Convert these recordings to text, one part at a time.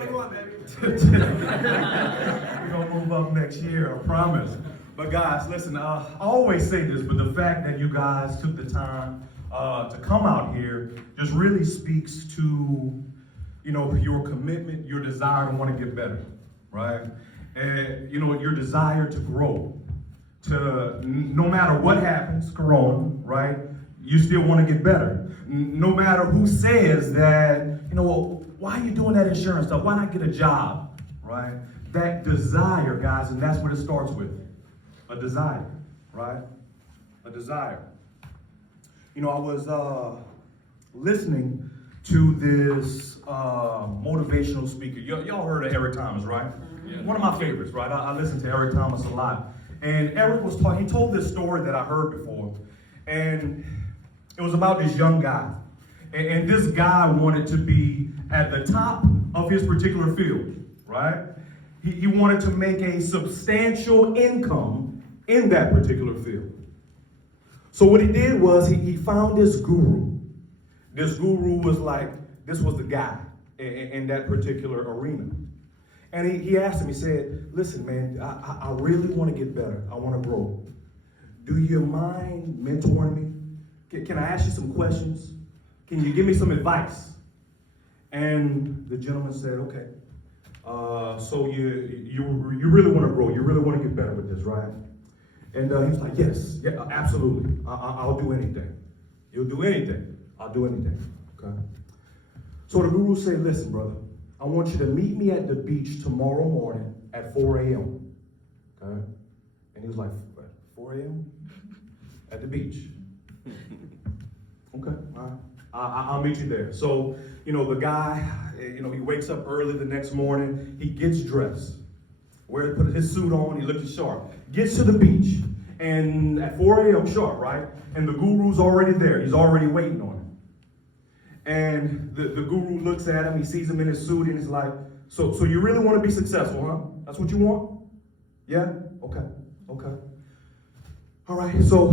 21, baby. We're going to move up next year, I promise. But guys, listen, I always say this, but the fact that you guys took the time to come out here just really speaks to, you know, your commitment, your desire to want to get better, right? And, you know, your desire to grow, to no matter what happens, Corona, right? You still want to get better. No matter who says that, you know, well, why are you doing that insurance stuff? Why not get a job, right? That desire, guys, and that's what it starts with. A desire, right? A desire. You know, I was listening to this motivational speaker. Y'all heard of Eric Thomas, right? Yeah. One of my favorites, right? I listen to Eric Thomas a lot. And Eric was talking, he told this story that I heard before. And it was about this young guy. And this guy wanted to be at the top of his particular field, right? He wanted to make a substantial income in that particular field. So what he did was he found this guru. This guru was like, this was the guy in that particular arena. And he asked him, he said, listen, man, I really want to get better. I want to grow. Do you mind mentoring me? Can I ask you some questions? Can you give me some advice? And the gentleman said, okay. So you really want to grow. You really want to get better with this, right? And he was like, yes, yeah, absolutely. I'll do anything. You'll do anything. I'll do anything, okay? So the guru said, listen, brother, I want you to meet me at the beach tomorrow morning at 4 a.m., okay? And he was like, 4 a.m.? At the beach. Okay, all right. I'll meet you there. So, you know, the guy, you know, he wakes up early the next morning. He gets dressed. Put his suit on. He looking sharp. Gets to the beach. And at 4 a.m. sharp, right? And the guru's already there. He's already waiting on him. And the guru looks at him. He sees him in his suit. And he's like, so you really want to be successful, huh? That's what you want? Yeah? Okay. Okay. All right. So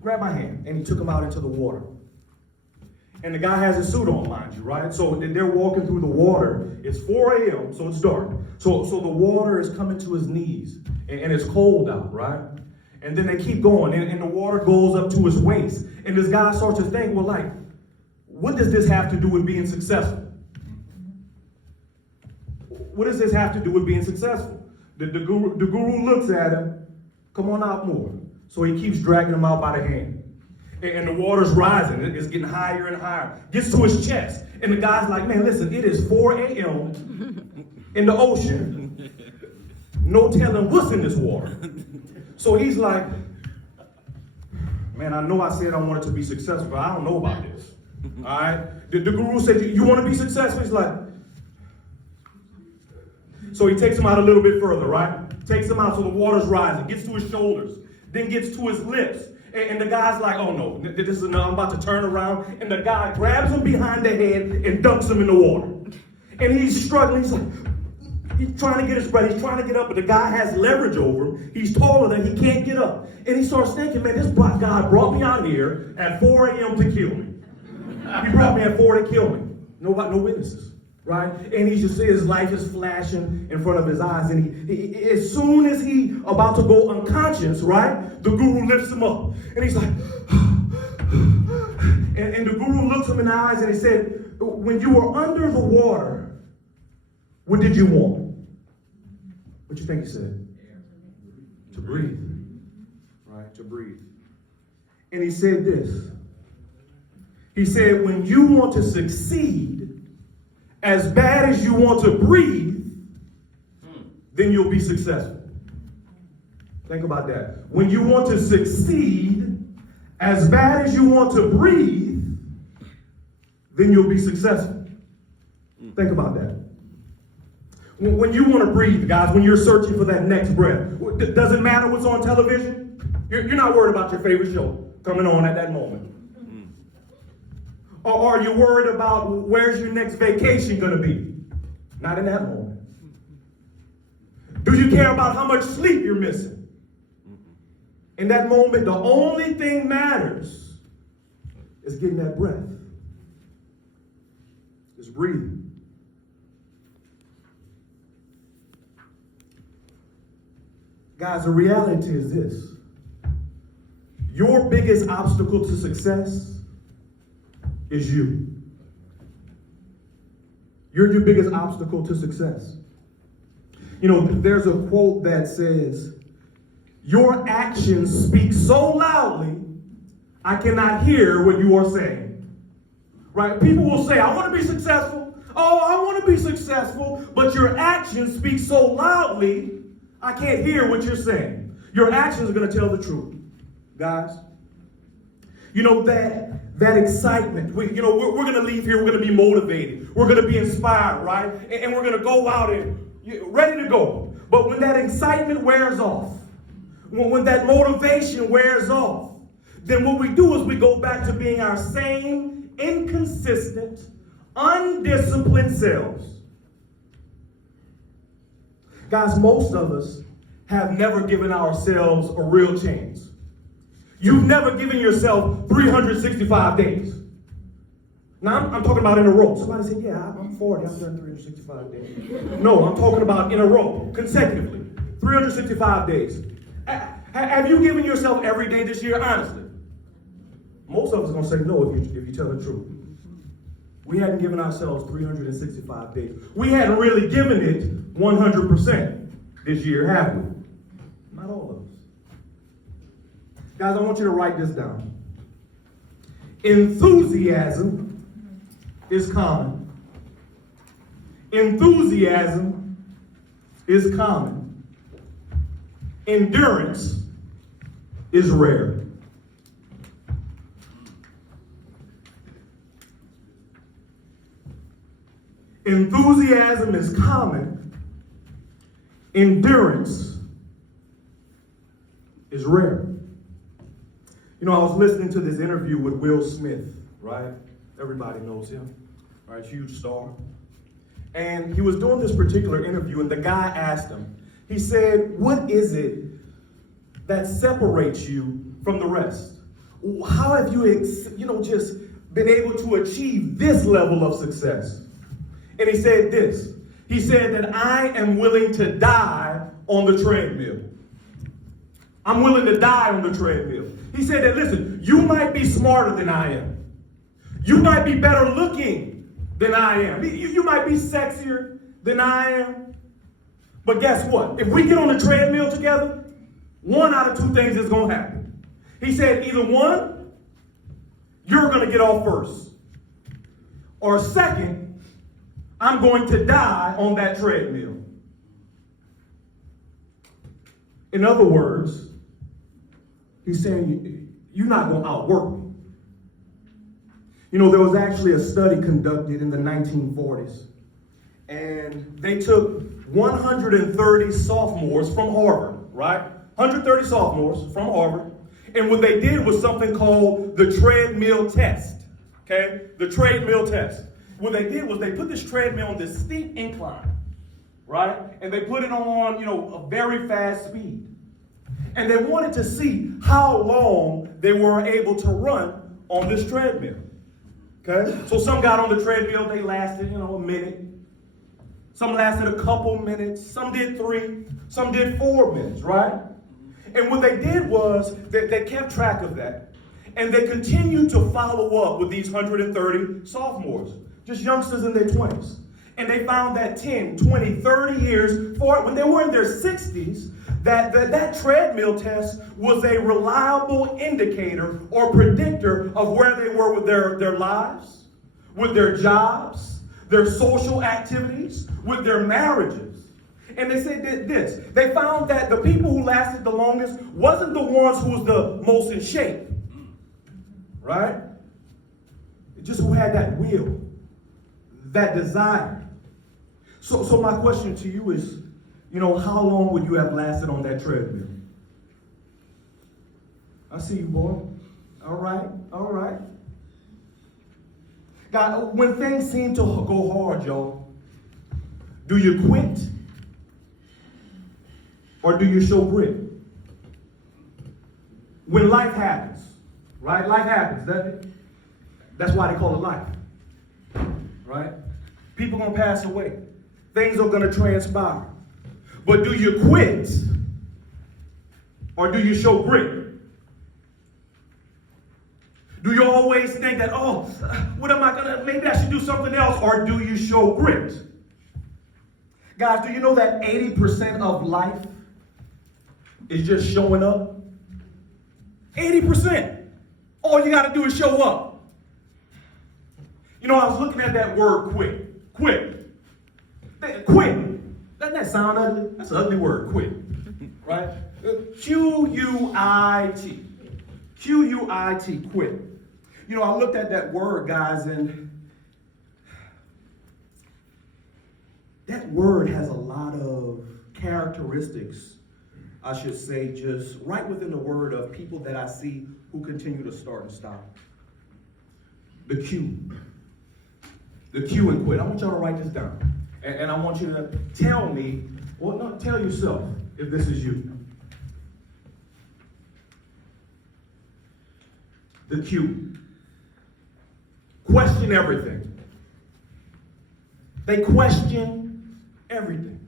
grab my hand. And he took him out into the water. And the guy has his suit on, mind you, right? So they're walking through the water. It's 4 a.m., so it's dark. So the water is coming to his knees, and it's cold out, right? And then they keep going, and the water goes up to his waist. And this guy starts to think, well, like, what does this have to do with being successful? What does this have to do with being successful? The guru looks at him, come on out more. So he keeps dragging him out by the hand. And the water's rising. It's getting higher and higher. Gets to his chest. And the guy's like, man, listen, it is 4 a.m. in the ocean. No telling what's in this water. So he's like, man, I know I said I wanted to be successful, but I don't know about this. All right? The guru said, you want to be successful? He's like, so he takes him out a little bit further, right? Takes him out so the water's rising. Gets to his shoulders. Then gets to his lips. And the guy's like, oh no, this is enough. I'm about to turn around. And the guy grabs him behind the head and dunks him in the water. And he's struggling. He's like, he's trying to get his breath. He's trying to get up, but the guy has leverage over him. He's taller than he can't get up. And he starts thinking, man, this guy brought me out here at 4 a.m. to kill me. He brought me at 4 to kill me. No witnesses, right? And he just sees his life is flashing in front of his eyes. And he as soon as he about to go unconscious, right? The guru lifts him up. And he's like, and the guru looks him in the eyes and he said, when you were under the water, what did you want? What you think he said? To breathe. Right, to breathe. And he said this. He said, when you want to succeed as bad as you want to breathe, then you'll be successful. Think about that. When you want to succeed as bad as you want to breathe, then you'll be successful. Think about that. When you want to breathe, guys, when you're searching for that next breath, does it matter what's on television? You're not worried about your favorite show coming on at that moment. Or are you worried about where's your next vacation going to be? Not in that moment. Do you care about how much sleep you're missing? In that moment, the only thing matters is getting that breath. It's breathing. Guys, the reality is this. Your biggest obstacle to success is you. You're your biggest obstacle to success. You know, there's a quote that says, "Your actions speak so loudly, I cannot hear what you are saying." Right? People will say, "I want to be successful. Oh, I want to be successful." But your actions speak so loudly, I can't hear what you're saying. Your actions are going to tell the truth, guys. You know, that excitement. We're going to leave here. We're going to be motivated. We're going to be inspired, right? And we're going to go out and ready to go. But when that excitement wears off, when that motivation wears off, then what we do is we go back to being our same inconsistent, undisciplined selves. Guys, most of us have never given ourselves a real chance. You've never given yourself 365 days. Now, I'm talking about in a row. Somebody said, "Yeah, I'm 40, I've done 365 days." No, I'm talking about in a row, consecutively, 365 days. Have you given yourself every day this year, honestly? Most of us are going to say no if you tell the truth. We hadn't given ourselves 365 days. We hadn't really given it 100% this year, have we? Not all of us. Guys, I want you to write this down. Enthusiasm is common. Enthusiasm is common. Endurance is rare. Enthusiasm is common. Endurance is rare. You know, I was listening to this interview with Will Smith, right? Everybody knows him, right? Huge star. And he was doing this particular interview, and the guy asked him, he said, "What is it that separates you from the rest? How have you, just been able to achieve this level of success?" And he said this. He said that I am willing to die on the treadmill. I'm willing to die on the treadmill. He said that, listen, you might be smarter than I am. You might be better looking than I am. You might be sexier than I am. But guess what? If we get on the treadmill together, one out of two things is going to happen. He said either one, you're going to get off first. Or second, I'm going to die on that treadmill. In other words, he's saying, you're not going to outwork me. You know, there was actually a study conducted in the 1940s, and they took 130 sophomores from Harvard, right? 130 sophomores from Harvard, and what they did was something called the treadmill test, okay? The treadmill test. What they did was they put this treadmill on this steep incline, right? And they put it on, a very fast speed. And they wanted to see how long they were able to run on this treadmill, okay? So some got on the treadmill, they lasted, a minute. Some lasted a couple minutes. Some did 3. Some did 4 minutes, right? And what they did was they kept track of that. And they continued to follow up with these 130 sophomores. Just youngsters in their 20s. And they found that 10, 20, 30 years, when they were in their 60s, that treadmill test was a reliable indicator or predictor of where they were with their lives, with their jobs, their social activities, with their marriages. And they said this. They found that the people who lasted the longest wasn't the ones who was the most in shape, right? Just who had that will. That desire. So my question to you is, how long would you have lasted on that treadmill? I see you, boy. All right. God, when things seem to go hard, y'all, do you quit? Or do you show grit? When life happens, right? Life happens, doesn't it? That's why they call it life. Right? People are going to pass away. Things are going to transpire. But do you quit Or do you show grit? Do you always think that, oh, what am I gonna, maybe I should do something else? Or do you show grit? Guys, do you know that 80% of life is just showing up? 80%. All you gotta do is show up. You know, I was looking at that word quit. Quit. Quit. Doesn't that sound ugly? That's an ugly word, quit. Right? Q-U-I-T. Q-U-I-T, quit. You know, I looked at that word, guys, and that word has a lot of characteristics, I should say, just right within the word of people that I see who continue to start and stop. The Q. The Q and quit. I want y'all to write this down. And I want you to tell me, well, no, tell yourself if this is you. The Q. Question everything. They question everything.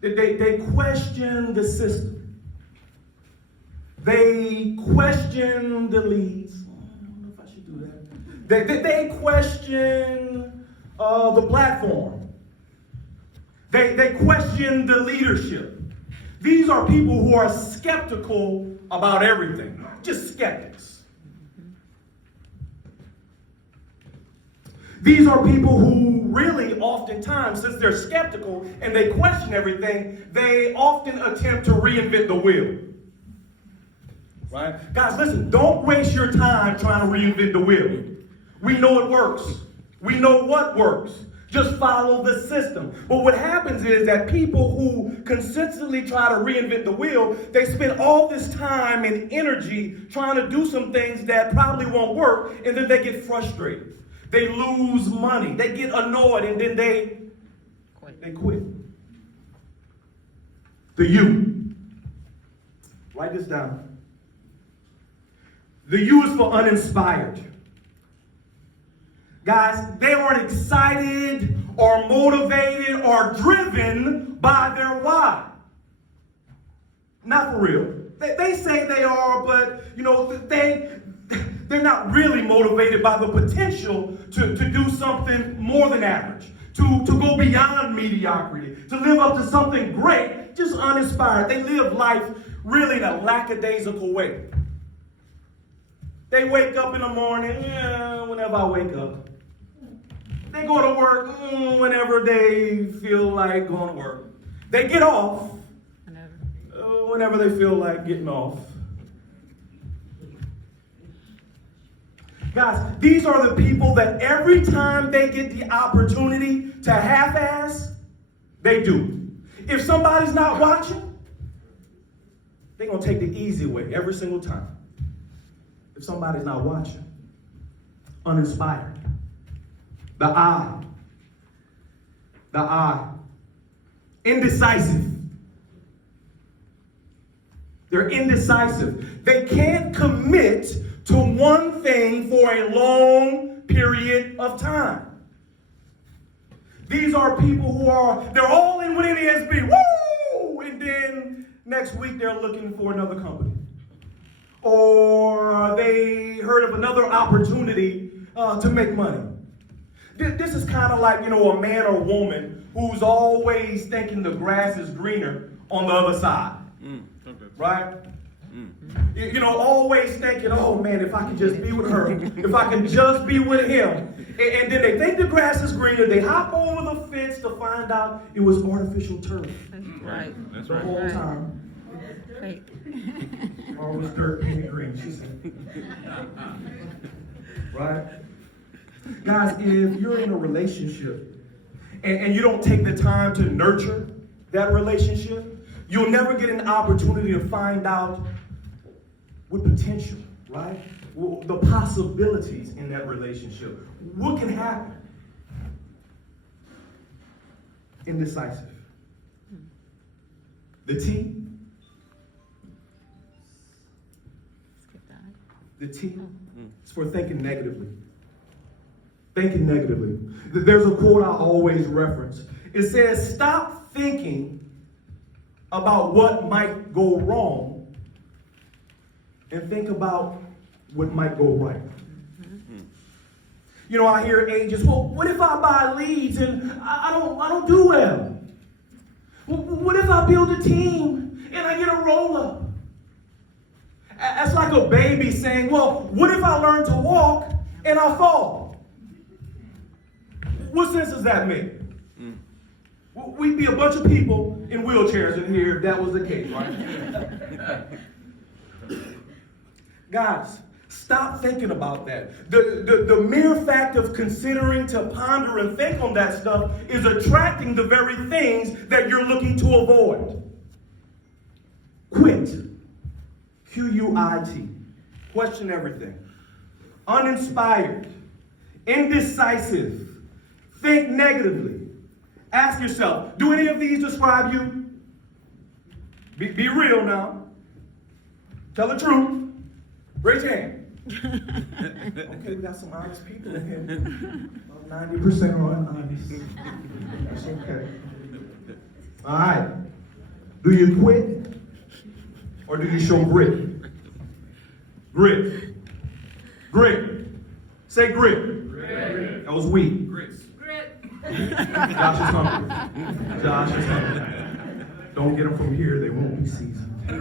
They question the system. They question the leads. I don't know if I should do that. They question the platform. They question the leadership. These are people who are skeptical about everything. Just skeptics. These are people who really oftentimes, since they're skeptical and they question everything, they often attempt to reinvent the wheel. Right? Guys, listen, don't waste your time trying to reinvent the wheel. We know it works. We know what works. Just follow the system. But what happens is that people who consistently try to reinvent the wheel, they spend all this time and energy trying to do some things that probably won't work, and then they get frustrated. They lose money. They get annoyed, and then they quit. The U. Write this down. The U is for uninspired. Guys, they aren't excited or motivated or driven by their why. Not for real. They say they are, but you know, they're not really motivated by the potential to do something more than average, to go beyond mediocrity, to live up to something great, just uninspired. They live life really in a lackadaisical way. They wake up in the morning, whenever I wake up. They go to work whenever they feel like going to work. They get off whenever they feel like getting off. Guys, these are the people that every time they get the opportunity to half-ass, they do. If somebody's not watching, they're going to take the easy way every single time. If somebody's not watching, uninspired. The I. Indecisive. They're indecisive. They can't commit to one thing for a long period of time. These are people who they're all in with NASB. Woo! And then next week they're looking for another company. Or they heard of another opportunity to make money. This is kind of like, a man or woman who's always thinking the grass is greener on the other side. Right? Always thinking, oh man, if I could just be with her, if I can just be with him. And then they think the grass is greener, they hop over the fence to find out it was artificial turf. Right. That's right. The whole time. Right. Always dirt, painted green, she said. Right? Guys, if you're in a relationship and you don't take the time to nurture that relationship, you'll never get an opportunity to find out what potential, right? The possibilities in that relationship. What can happen? Indecisive. The T. The T is for thinking negatively. Thinking negatively. There's a quote I always reference. It says, stop thinking about what might go wrong and think about what might go right. You know, I hear agents, well, what if I buy leads and I don't do well? What if I build a team and I get a roll-up? That's like a baby saying, well, what if I learn to walk and I fall? What sense does that make? We'd be a bunch of people in wheelchairs in here if that was the case, right? Guys, stop thinking about that. The mere fact of considering to ponder and think on that stuff is attracting the very things that you're looking to avoid. Quit. Q-U-I-T. Question everything. Uninspired. Indecisive. Think negatively. Ask yourself, do any of these describe you? Be real now. Tell the truth. Raise your hand. Okay, we got some honest people in here. About 90% are honest. That's okay. All right. Do you quit or do you show grit? Grit. Grit. Say grit. Grit. That was weak. Grit. Josh is hungry. Josh is hungry. Don't get them from here. They won't be seasoned. I'm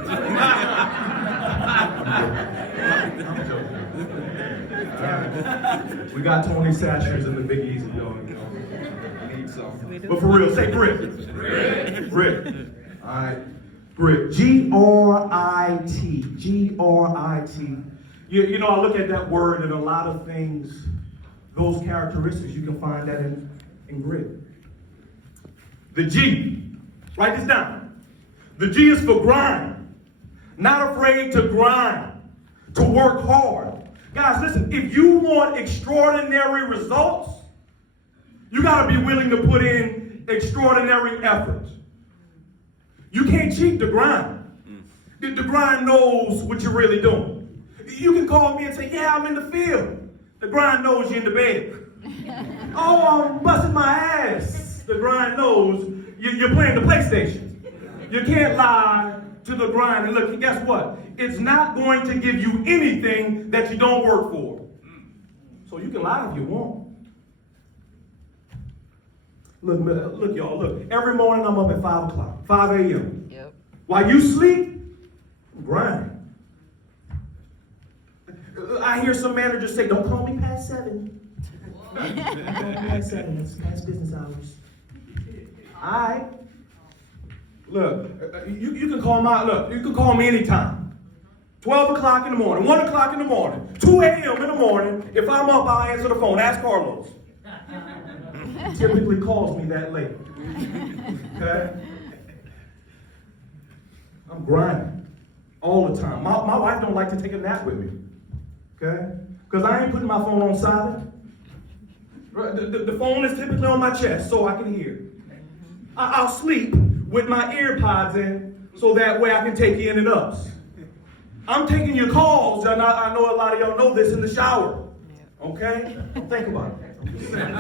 joking. We got Tony Sashers in the Big Easy going. Need some. But for real, say grit. Grit. Grit. All right. Grit. G-R-I-T. G-R-I-T. You know, I look at that word and a lot of things, those characteristics, you can find that in grit. The G. Write this down. The G is for grind. Not afraid to grind. To work hard. Guys, listen, if you want extraordinary results, you got to be willing to put in extraordinary effort. You can't cheat the grind. The grind knows what you're really doing. You can call me and say, yeah, I'm in the field. The grind knows you're in the bed. Oh, I'm busting my ass. The grind knows you're playing the PlayStation. You can't lie to the grind. And look, guess what? It's not going to give you anything that you don't work for. So you can lie if you want. Look, y'all, look. Every morning I'm up at 5 o'clock, 5 a.m. Yep. While you sleep, I'm grinding. I hear some managers say, don't call me past 7. Don't call me past 7. It's past business hours. All right. Look, you can call me anytime. 12 o'clock in the morning, 1 o'clock in the morning, 2 a.m. in the morning. If I'm up, I'll answer the phone. Ask Carlos. He typically calls me that late. Okay? I'm grinding all the time. My wife don't like to take a nap with me. Okay? Because I ain't putting my phone on silent. The phone is typically on my chest so I can hear. I'll sleep with my ear pods in so that way I can take in and ups. I'm taking your calls, and I know a lot of y'all know this, in the shower. Okay? Don't think about it. I'm just saying.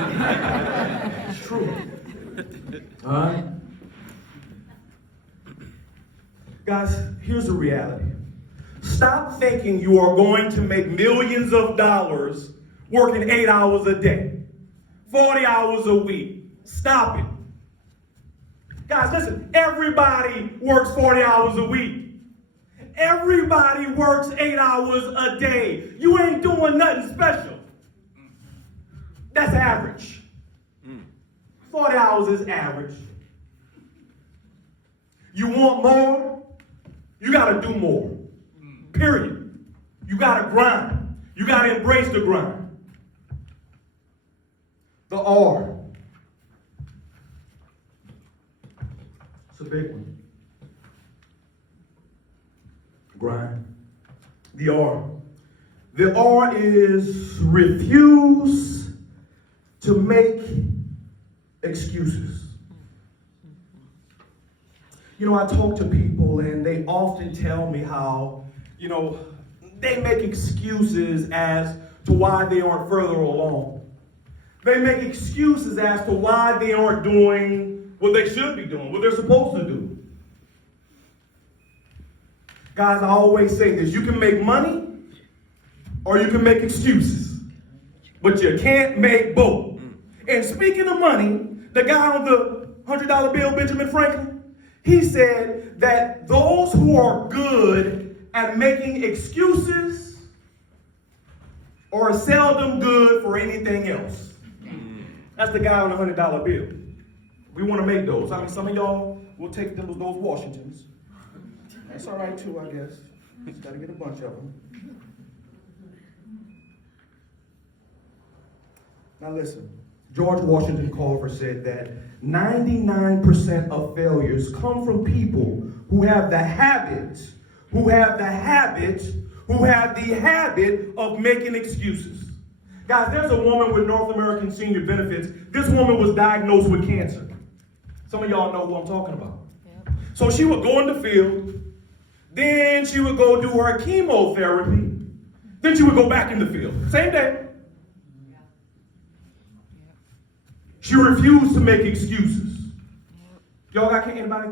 It's true. All right? Guys, here's the reality. Stop thinking you are going to make millions of dollars working 8 hours a day, 40 hours a week. Stop it. Guys, listen, everybody works 40 hours a week. Everybody works 8 hours a day. You ain't doing nothing special. That's average. 40 hours is average. You want more? You got to do more. Period. You got to grind. You got to embrace the grind. The R. It's a big one. Grind. The R. The R is refuse to make excuses. You know, I talk to people and they often tell me how, you know, they make excuses as to why they aren't further along. They make excuses as to why they aren't doing what they should be doing, what they're supposed to do. Guys, I always say this. You can make money or you can make excuses, but you can't make both. And speaking of money, the guy on the $100 bill, Benjamin Franklin, he said that those who are good at making excuses are seldom good for anything else. That's the guy on the $100 bill. We want to make those. I mean, some of y'all will take those Washingtons. That's all right too, I guess. Just got to get a bunch of them. Now listen, George Washington Carver said that 99% of failures come from people who have the habit of making excuses. Guys, there's a woman with North American Senior Benefits. This woman was diagnosed with cancer. Some of y'all know who I'm talking about. Yep. So she would go in the field, then she would go do her chemotherapy, then she would go back in the field. Same day. She refused to make excuses. Y'all got anybody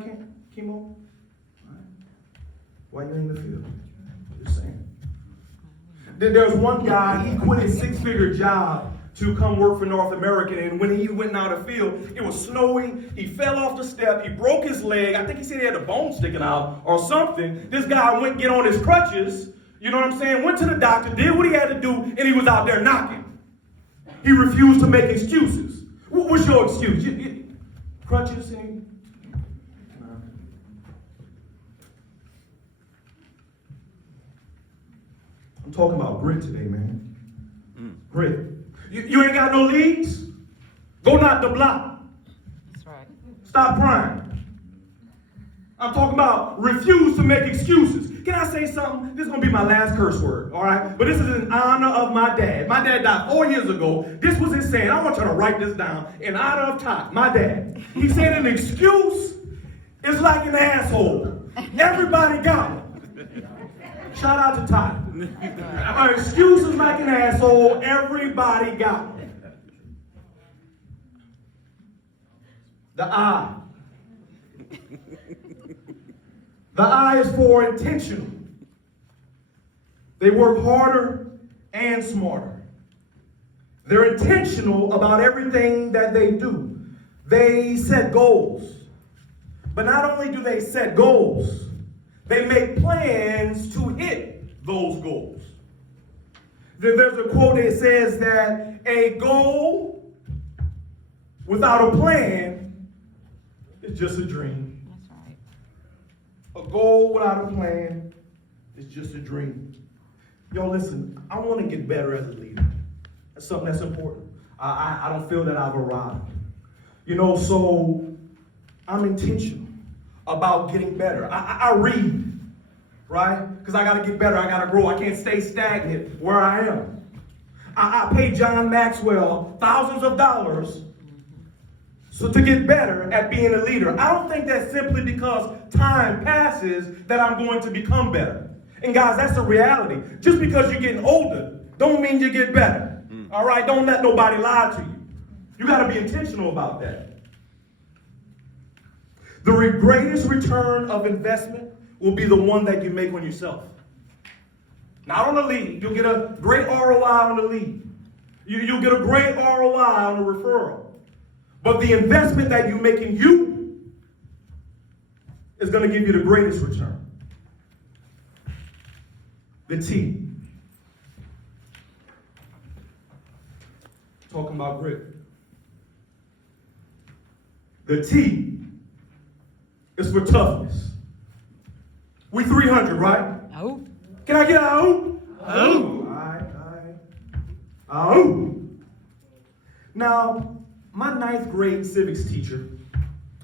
chemo? All right. Why you in the field? Just saying. Then there's one guy, he quit his six-figure job to come work for North American, and when he went out of the field, it was snowing, he fell off the step, he broke his leg, I think he said he had a bone sticking out or something. This guy went get on his crutches, you know what I'm saying, went to the doctor, did what he had to do, and he was out there knocking. He refused to make excuses. What was your excuse? Crutches and... I'm talking about grit today, man. Grit. You ain't got no leads? Go knock the block. That's right. Stop crying. I'm talking about refuse to make excuses. Can I say something? This is going to be my last curse word, all right? But this is in honor of my dad. My dad died 4 years ago. This was his saying. I want you to write this down. In honor of Todd, my dad. He said an excuse is like an asshole. Everybody got one. Shout out to Todd. An excuse is like an asshole. Everybody got one. The I. The I is for intentional. They work harder and smarter. They're intentional about everything that they do. They set goals. But not only do they set goals, they make plans to hit those goals. There's a quote that says that a goal without a plan is just a dream. That's right. A goal without a plan is just a dream. Yo, listen, I want to get better as a leader. That's something that's important. I don't feel that I've arrived. You know, so I'm intentional about getting better. I read, right? Because I got to get better. I got to grow. I can't stay stagnant where I am. I pay John Maxwell thousands of dollars so to get better at being a leader. I don't think that's simply because time passes that I'm going to become better. And guys, that's the reality. Just because you're getting older don't mean you get better. All right? Don't let nobody lie to you. You got to be intentional about that. The greatest return of investment will be the one that you make on yourself. Not on the lead. You'll get a great ROI on the lead. You'll get a great ROI on the referral. But the investment that you make in you is going to give you the greatest return. The T. Talking about grit. The T is for toughness. We 300, right? Oh. Can I get a oh? Oh. All right. Oh. Now, my 9th grade civics teacher,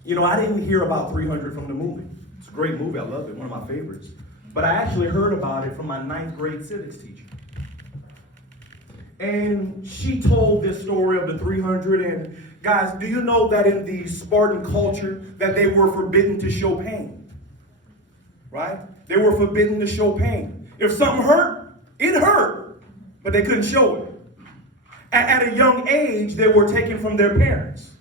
you know, I didn't hear about 300 from the movie. It's a great movie. I love it. One of my favorites. But I actually heard about it from my 9th grade civics teacher. And she told this story of the 300. And guys, do you know that in the Spartan culture that they were forbidden to show pain? Right? They were forbidden to show pain. If something hurt, it hurt. But they couldn't show it. At a young age, they were taken from their parents.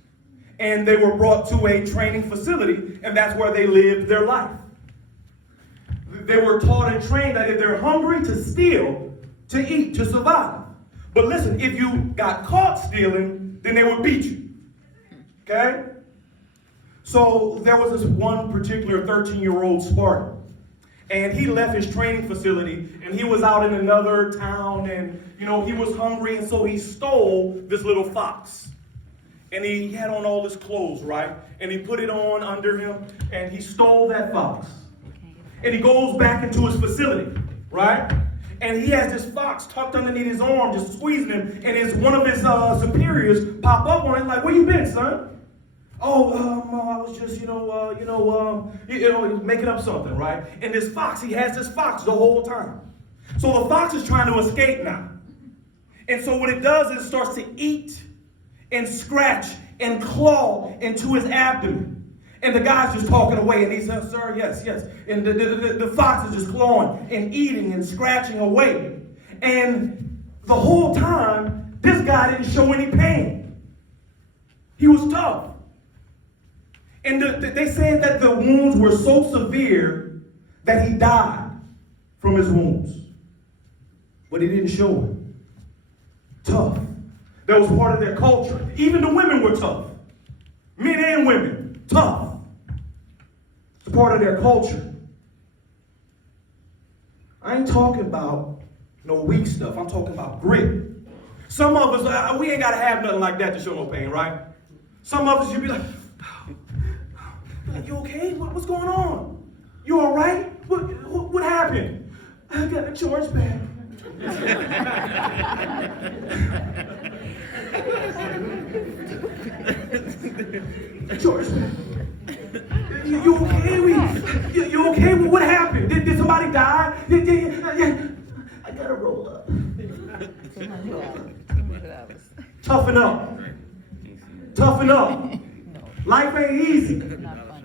And they were brought to a training facility. And that's where they lived their life. they were taught and trained that if they're hungry, to steal, to eat, to survive. But listen, if you got caught stealing, then they would beat you. Okay? So there was this one particular 13-year-old Spartan. And he left his training facility and he was out in another town and, he was hungry. And so he stole this little fox. And he had on all his clothes, right? And he put it on under him and he stole that fox. And he goes back into his facility, right? And he has this fox tucked underneath his arm, just squeezing him. And one of his superiors pop up on him like, "Where you been, son?" "Oh, I was just, making up something," right? And he has this fox the whole time. So the fox is trying to escape now. And so what it does is it starts to eat and scratch and claw into his abdomen. And the guy's just talking away, and he says, "Sir, yes, yes." And the fox is just clawing and eating and scratching away. And the whole time, this guy didn't show any pain. He was tough. And they said that the wounds were so severe that he died from his wounds. But he didn't show it. Tough. That was part of their culture. Even the women were tough. Men and women, tough. It's part of their culture. I ain't talking about no weak stuff. I'm talking about grit. Some of us, we ain't got to have nothing like that to show no pain, right? Some of us, you'd be like, "You okay? What's going on? You all right? What happened?" "I got a charge back." "Charge back. You okay? You okay? What happened? Did somebody die? I gotta roll up." Toughen up. Toughen up. Life ain't easy.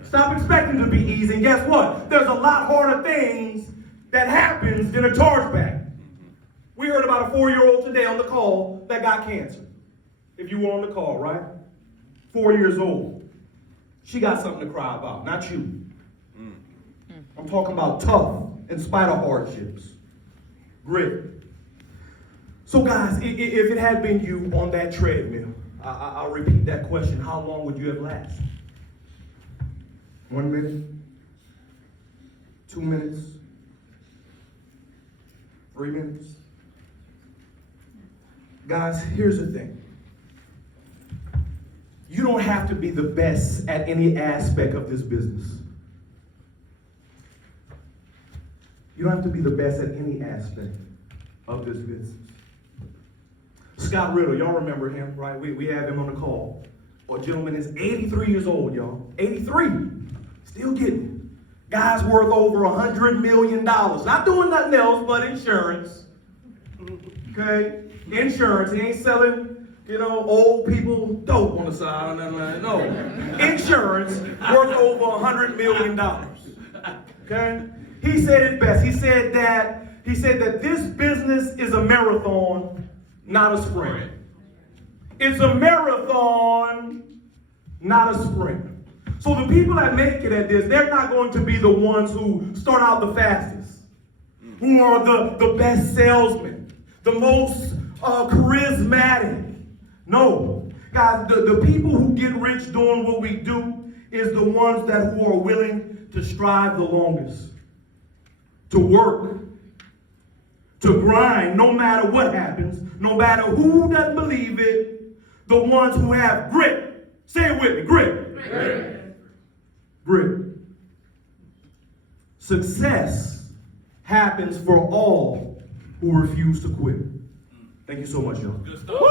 Stop expecting to be easy. And guess what? There's a lot harder things that happens than a chargeback. We heard about a 4-year-old today on the call that got cancer. If you were on the call, right? 4 years old. She got something to cry about, not you. I'm talking about tough in spite of hardships. Grit. So guys, if it had been you on that treadmill, I'll repeat that question. How long would you have lasted? 1 minute? 2 minutes? 3 minutes? Guys, here's the thing. You don't have to be the best at any aspect of this business. You don't have to be the best at any aspect of this business. Scott Riddle, y'all remember him, right? We have him on the call. A gentleman is 83 years old, y'all. 83. Still getting it. Guy's worth over $100 million. Not doing nothing else but insurance. Okay? Insurance. He ain't selling, old people dope on the side. No. Insurance worth over $100 million. Okay? He said it best. He said that this business is a marathon, not a sprint. It's a marathon, not a sprint. So the people that make it at this, they're not going to be the ones who start out the fastest, who are the best salesmen, the most charismatic. No. Guys, the people who get rich doing what we do is the ones who are willing to strive the longest, to work, to grind no matter what happens, no matter who doesn't believe it, the ones who have grit. Say it with me, grit. Grit. Grit. Success happens for all who refuse to quit. Thank you so much, y'all. Good stuff.